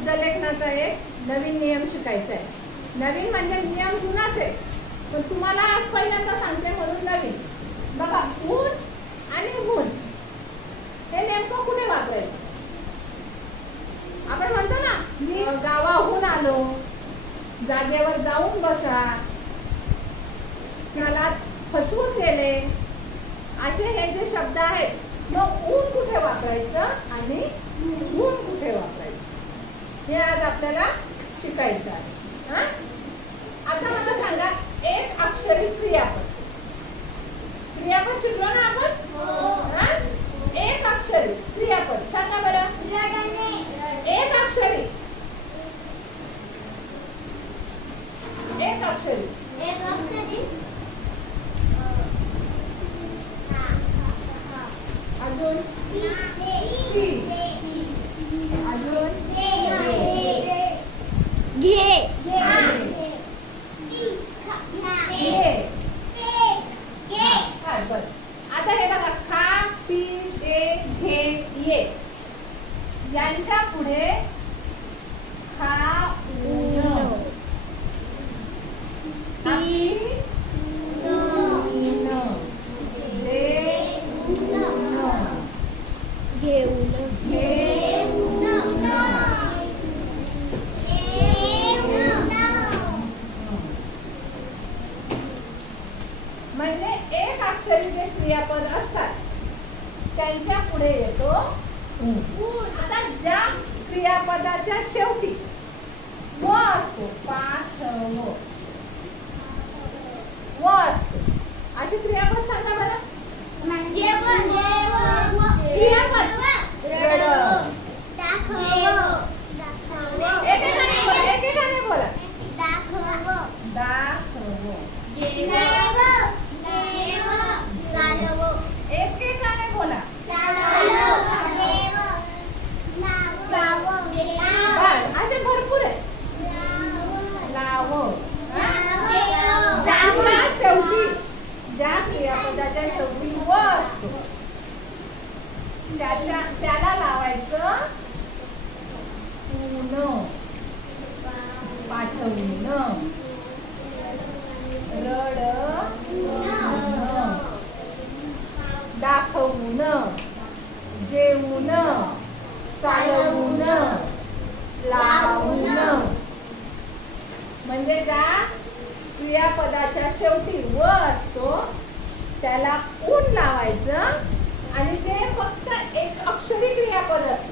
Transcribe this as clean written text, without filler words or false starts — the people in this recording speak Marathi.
शुद्धलेखनाचा एक नवीन नियम शिकायचा आहे. नवीन म्हणजे नियम जुनाच आहे, पण तुम्हाला आज पहिल्यांदा सांगते म्हणून नवीन. बघा, ऊन आणि ऊन हे नेमकं कुठे वापरायचं? आपण म्हणतो ना, मी गावाहून आलो, जागेवर जाऊन बसा, मला फसवून गेले, असे हे जे शब्द आहेत. मग ऊन कुठे वापरायचं आणि ऊन कुठे वापरायचं हे आज आपल्याला शिकायचं आहे. आता मला सांगा, एक अक्षरी क्रियापद. क्रियापद शिकलो ना आपण? एक अक्षरी क्रियापद सांगा बरं. एक अक्षरी, एक अक्षरी, एक अक्षरी, अजून अजून घे, बस. आता हे बघा, खा, पी, दे, घे, ये, यांच्या पुढे खा, ऊन, पी, म्हणजे एक अक्षरी जे क्रियापद असतात त्यांच्या पुढे येतो ऊन. आता ज्या क्रियापदाच्या शेवटी व असतो, पाठव, व असतो, अशी क्रियापद सांगा बरं. क्रियापद एकेकाने बोला. दाखव, एकेकाने बोला. असे भरपूर आहे. लाव, ज्या शेवटी, ज्या क्रियापदाच्या शेवटी व असतो त्याला लावायचं ऊन. पाठवून, रड, दाखवून, जेवून, चालवून, लावून. म्हणजे ज्या क्रियापदाच्या शेवटी व असतो त्याला ऊन लावायचं आणि ते फक्त एक अक्षरी क्रियापद असतं.